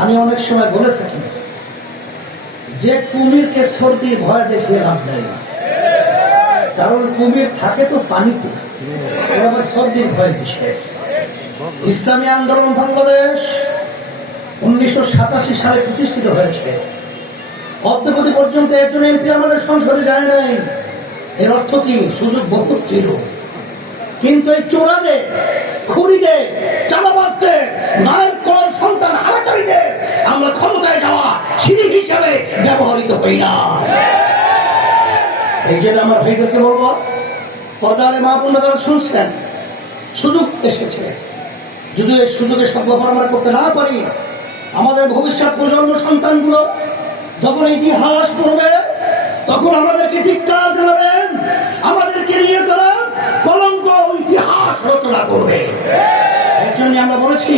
আমি অনেক সময় বলে থাকি যে কুমিরকে সর্দি ভয় দেখিয়ে লাভ নেই, কারণ কুমির থাকে তো পানিতে, আবার সর্দির ভয় কিসে। ইসলামী আন্দোলন বাংলাদেশ 1987 সালে প্রতিষ্ঠিত হয়েছে। অদ্যবধি পর্যন্ত একজন এমপি আমাদের সংসদে যায় নাই। এর অর্থ কি? সুযোগ বহুত ছিল, কিন্তু এই চোরাদের, খুনিদের, চাঁদাবাজদের, মায়ের কোল সন্তান হারাকারীদের আমরা ক্ষমতায় যাওয়া সিঁড়ি হিসাবে ব্যবহৃত হই না। এই জন্য আমার ভাইদেরকে বলবো, পর্দারে মা বোনেরা শুনছেন, সুযোগ এসেছে। যদি এই সুযোগের সদ্ব্যবহার আমরা করতে না পারি, আমাদের ভবিষ্যৎ প্রজন্ম সন্তানগুলো যখন ইতিহাস পড়বে, তখন আমাদেরকে ধিক্কার জানাবেন, আমাদেরকে নিয়ে তারা কলঙ্ক ইতিহাস রচনা করবে। এর জন্য আমরা বলেছি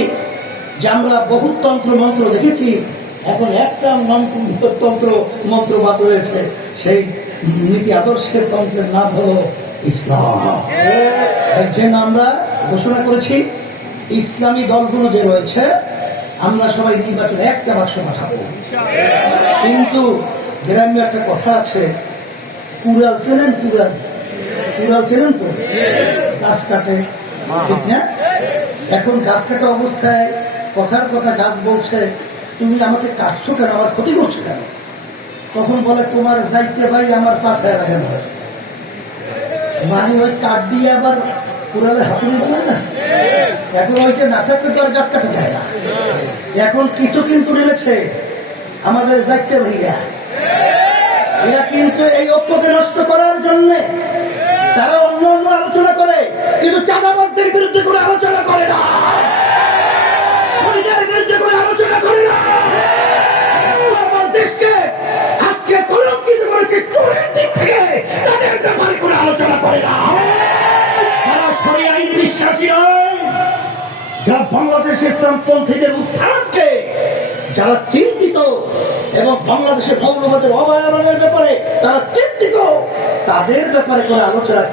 যে আমরা বহুত তন্ত্র মন্ত্র দেখেছি, এখন একটা তন্ত্র মন্ত্র বাদ রয়েছে, সেই নীতি আদর্শের তন্ত্রের নাম হলো ইসলাম। এর জন্য আমরা ঘোষণা করেছি ইসলামী দলগুলো যে রয়েছে আমরা সবাই নির্বাচনে একটা বাক্স পাঠাবো। কিন্তু গ্রামে একটা কথা আছে, কুড়াল চেনেন? কুড়াল চেনেন তো? গাছ কাটে, ঠিক না? এখন গাছ কাটা অবস্থায় কথার কথা গাছ বলছে, তুমি আমাকে কাটছো কেন, আমার ক্ষতি করছো কেন? তখন বলে, তোমার যাইতে ভাই আমার পাশায় লাগানো হয়। মানে ওই কাঠ দিয়ে আবার কুড়ালে হাতুড়ি বানায় না। এখন ওইটা না থাকলে তো আর গাছ কাটা যায় না। এখন কিছু কিন্তু নেমেছে আমাদের যাইতে ভাইয়া, এরা কিন্তু এই ঐক্যকে নষ্ট করার জন্য তারা অন্য অন্য আলোচনা করে, কিন্তু চাঁদাবাজদের বিরুদ্ধে করে আলোচনা করে না, খুনিদের বিরুদ্ধে করে আলোচনা করে না। আমার দেশকে আজকে কলঙ্কিত করেছে চোরের দিক থেকে, তাদের ব্যাপারে করে আলোচনা করে না। তারা সরিয়ে আইন বিশ্বাসী নয়, যারা বাংলাদেশ ইসলামপন্থীদের উত্থানকে যারা চিন্তিত এবং বাংলাদেশের মৌলবাদের অবহেলনের ব্যাপারে তারা চিন্তিত, তাদের ব্যাপারে করে আলোচনা